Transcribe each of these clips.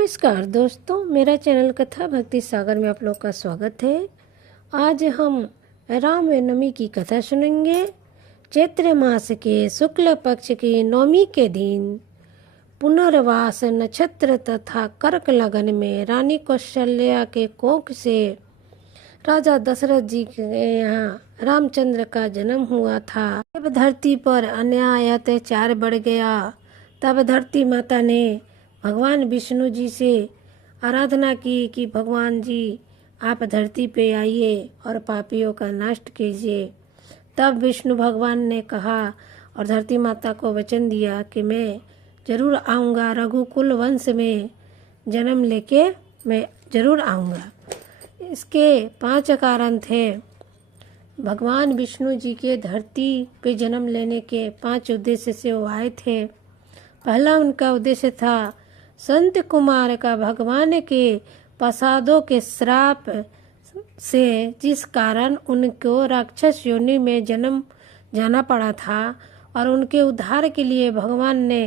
नमस्कार दोस्तों, मेरा चैनल कथा भक्ति सागर में आप लोग का स्वागत है। आज हम रामनवमी की कथा सुनेंगे। चैत्र मास के शुक्ल पक्ष की नवमी के दिन पुनर्वास नक्षत्र तथा कर्क लगन में रानी कौशल्या के कोख से राजा दशरथ जी के यहाँ रामचंद्र का जन्म हुआ था। जब धरती पर अन्याय अत्याचार बढ़ गया, तब धरती माता ने भगवान विष्णु जी से आराधना की कि भगवान जी आप धरती पे आइए और पापियों का नष्ट कीजिए। तब विष्णु भगवान ने कहा और धरती माता को वचन दिया कि मैं जरूर आऊँगा, रघुकुल वंश में जन्म लेके मैं जरूर आऊँगा। इसके 5 कारण थे। भगवान विष्णु जी के धरती पे जन्म लेने के 5 उद्देश्य से वो आए थे। पहला उनका उद्देश्य था संत कुमार का भगवान के प्रसादों के श्राप से जिस कारण उनको राक्षस योनि में जन्म जाना पड़ा था और उनके उद्धार के लिए भगवान ने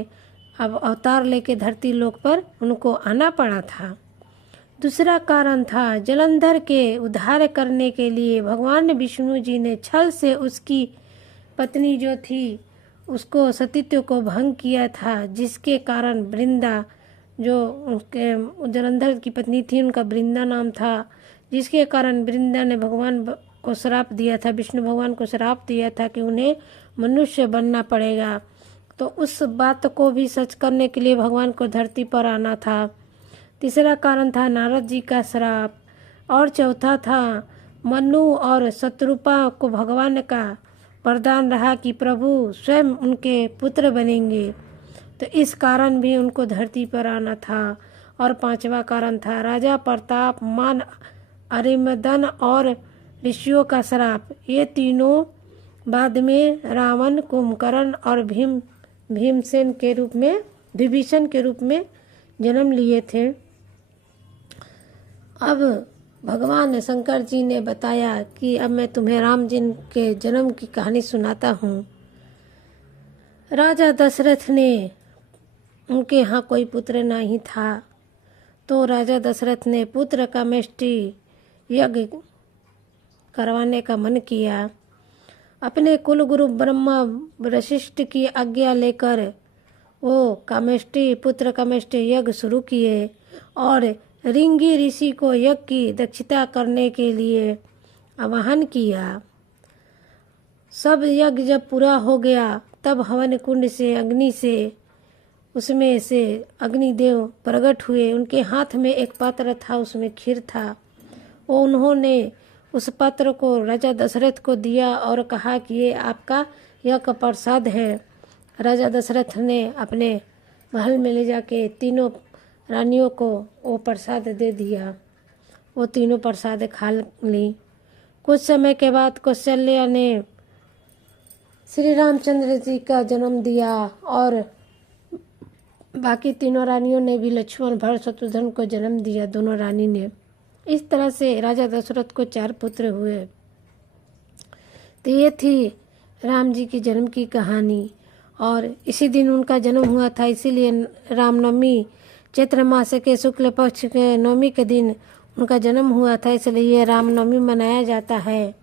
अब अवतार लेके धरती लोक पर उनको आना पड़ा था। दूसरा कारण था जलंधर के उद्धार करने के लिए भगवान विष्णु जी ने छल से उसकी पत्नी जो थी उसको सतीत्व को भंग किया था, जिसके कारण वृंदा जो उनके जलंधर की पत्नी थी उनका वृंदा नाम था, जिसके कारण वृंदा ने भगवान को श्राप दिया था, विष्णु भगवान को श्राप दिया था कि उन्हें मनुष्य बनना पड़ेगा। तो उस बात को भी सच करने के लिए भगवान को धरती पर आना था। तीसरा कारण था नारद जी का श्राप और चौथा था मनु और शत्रुपा को भगवान का वरदान रहा कि प्रभु स्वयं उनके पुत्र बनेंगे, तो इस कारण भी उनको धरती पर आना था। और 5वां कारण था राजा प्रताप, मान, अरिमर्दन और ऋषियों का श्राप। ये तीनों बाद में रावण, कुंभकर्ण और भीमसेन के रूप में, विभीषण के रूप में जन्म लिए थे। अब भगवान शंकर जी ने बताया कि अब मैं तुम्हें राम जी के जन्म की कहानी सुनाता हूँ। राजा दशरथ ने, उनके यहाँ कोई पुत्र नहीं था, तो राजा दशरथ ने पुत्र कामेष्टि यज्ञ करवाने का मन किया। अपने कुलगुरु ब्रह्मा वशिष्ठ की आज्ञा लेकर वो पुत्र कामेष्टि यज्ञ शुरू किए और रिंगी ऋषि को यज्ञ की दक्षता करने के लिए आवाहन किया। सब यज्ञ जब पूरा हो गया, तब हवन कुंड से अग्नि से उसमें से अग्निदेव प्रकट हुए। उनके हाथ में एक पात्र था, उसमें खीर था। वो उन्होंने उस पात्र को राजा दशरथ को दिया और कहा कि ये आपका यज्ञ प्रसाद है। राजा दशरथ ने अपने महल में ले जाके तीनों रानियों को वो प्रसाद दे दिया। वो तीनों प्रसाद खा ली। कुछ समय के बाद कौशल्या ने श्री रामचंद्र जी का जन्म दिया और बाकी तीनों रानियों ने भी लक्ष्मण, भरत, शत्रुघ्न को जन्म दिया, दोनों रानी ने। इस तरह से राजा दशरथ को 4 पुत्र हुए। तो ये थी राम जी की जन्म की कहानी और इसी दिन उनका जन्म हुआ था, इसीलिए रामनवमी चैत्र मास के शुक्ल पक्ष के नवमी के दिन उनका जन्म हुआ था, इसलिए रामनवमी मनाया जाता है।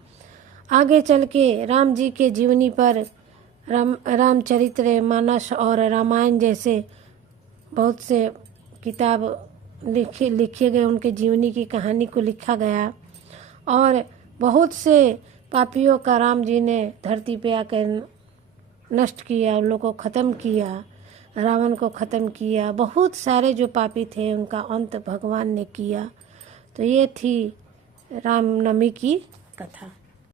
आगे चल के राम जी के जीवनी पर रामचरित्र मानस और रामायण जैसे बहुत से किताब लिखे गए, उनके जीवनी की कहानी को लिखा गया और बहुत से पापियों का राम जी ने धरती पे आकर नष्ट किया, उन लोगों को ख़त्म किया, रावण को ख़त्म किया। बहुत सारे जो पापी थे उनका अंत भगवान ने किया। तो ये थी रामनवमी की कथा।